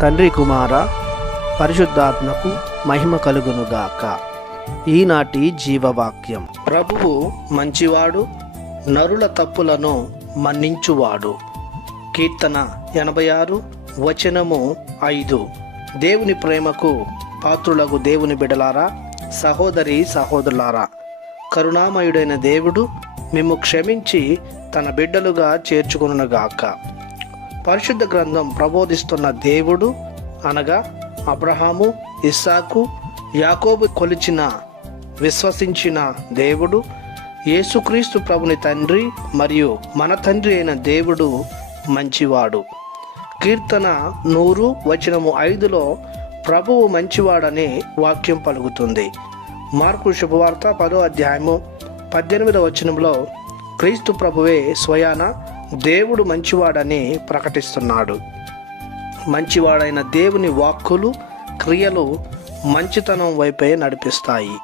తండ్రి కుమార పరిశుద్ధాత్మకు మహిమ కలుగునుగాక. ఈనాటి జీవవాక్యం. ప్రభువు మంచివాడు, నరుల తప్పులను మన్నించువాడు. కీర్తన 86 వచనము 5. దేవుని ప్రేమకు పాత్రులకు దేవుని బిడలారా, సహోదరి సహోదరులారా, కరుణామయుడైన దేవుడు మిమ్ము క్షమించి తన బిడ్డలుగా చేర్చుకొనుగాక. పరిశుద్ధ గ్రంథం ప్రబోధిస్తున్న దేవుడు అనగా అబ్రహాము, ఇస్సాకు, యాకోబు కొలిచిన విశ్వసించిన దేవుడు యేసుక్రీస్తు ప్రభుని తండ్రి మరియు మన తండ్రి అయిన దేవుడు మంచివాడు. కీర్తన 100 వచనము 5లో ప్రభువు మంచివాడని వాక్యం పలుకుతుంది. మార్కు శుభవార్త 10వ అధ్యాయము 18వ వచనంలో క్రీస్తు ప్రభువే స్వయాన దేవుడు మంచివాడని ప్రకటిస్తున్నాడు. మంచివాడైన దేవుని వాక్కులు, క్రియలు మంచితనం వైపే నడిపిస్తాయి.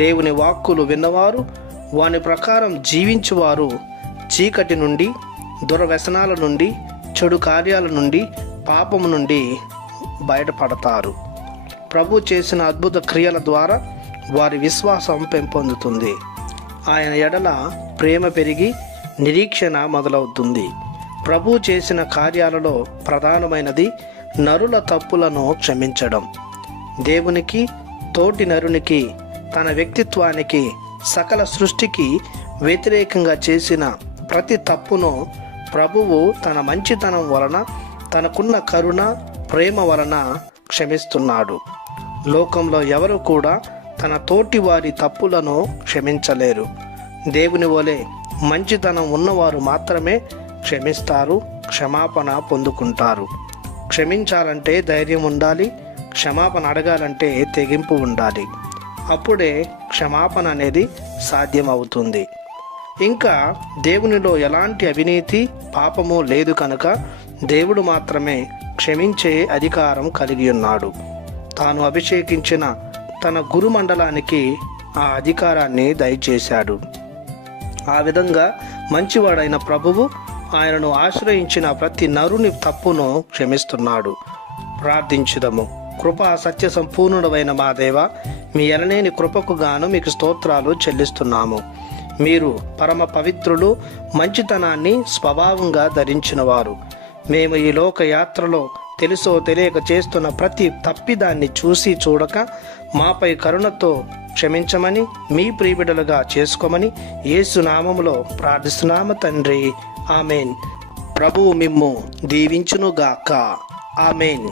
దేవుని వాక్కులు విన్నవారు, వాని ప్రకారం జీవించువారు చీకటి నుండి, దుర్వ్యసనాల నుండి, చెడు కార్యాల నుండి, పాపము నుండి బయటపడతారు. ప్రభు చేసిన అద్భుత క్రియల ద్వారా వారి విశ్వాసం పెంపొందుతుంది. ఆయన ఎడల ప్రేమ పెరిగి నిరీక్షణ మొదలవుతుంది. ప్రభు చేసిన కార్యాలలో ప్రధానమైనది నరుల తప్పులను క్షమించడం. దేవునికి, తోటి నరునికి, తన వ్యక్తిత్వానికి, సకల సృష్టికి వ్యతిరేకంగా చేసిన ప్రతి తప్పును ప్రభువు తన మంచితనం వలన, తనకున్న కరుణ, ప్రేమ వలన క్షమిస్తున్నాడు. లోకంలో ఎవరు కూడా తన తోటి వారి తప్పులను క్షమించలేరు. దేవుని వలె మంచితనం ఉన్నవారు మాత్రమే క్షమిస్తారు, క్షమాపణ పొందుకుంటారు. క్షమించాలంటే ధైర్యం ఉండాలి, క్షమాపణ అడగాలంటే తెగింపు ఉండాలి. అప్పుడే క్షమాపణ అనేది సాధ్యమవుతుంది. ఇంకా దేవునిలో ఎలాంటి అవినీతి, పాపము లేదు కనుక దేవుడు మాత్రమే క్షమించే అధికారం కలిగి ఉన్నాడు. తాను అభిషేకించిన తన గురుమండలానికి ఆ అధికారాన్ని దయచేశాడు. ఆ విధంగా మంచివాడైన ప్రభువు ఆయనను ఆశ్రయించిన ప్రతి నరుని తప్పును క్షమిస్తున్నాడు. ప్రార్థించుదము. కృపా సత్య సంపూర్ణుడైన మా దేవ, మీ ఎనలేని కృపకు గాను మీకు స్తోత్రాలు చెల్లిస్తున్నాము. మీరు పరమ పవిత్రులు, మంచితనాన్ని స్వభావంగా ధరించిన వారు. మేము ఈ లోక యాత్రలో తెలుసో తెలియక చేస్తున్న ప్రతి తప్పిదాన్ని చూసి చూడక మాపై కరుణతో క్షమించమని, మీ ప్రియబిడ్డలుగా చేసుకోమని యేసు నామములో ప్రార్థిస్తున్నాము తండ్రి. ఆమెన్. ప్రభువు మిమ్ము దీవించునుగాక. ఆమెన్.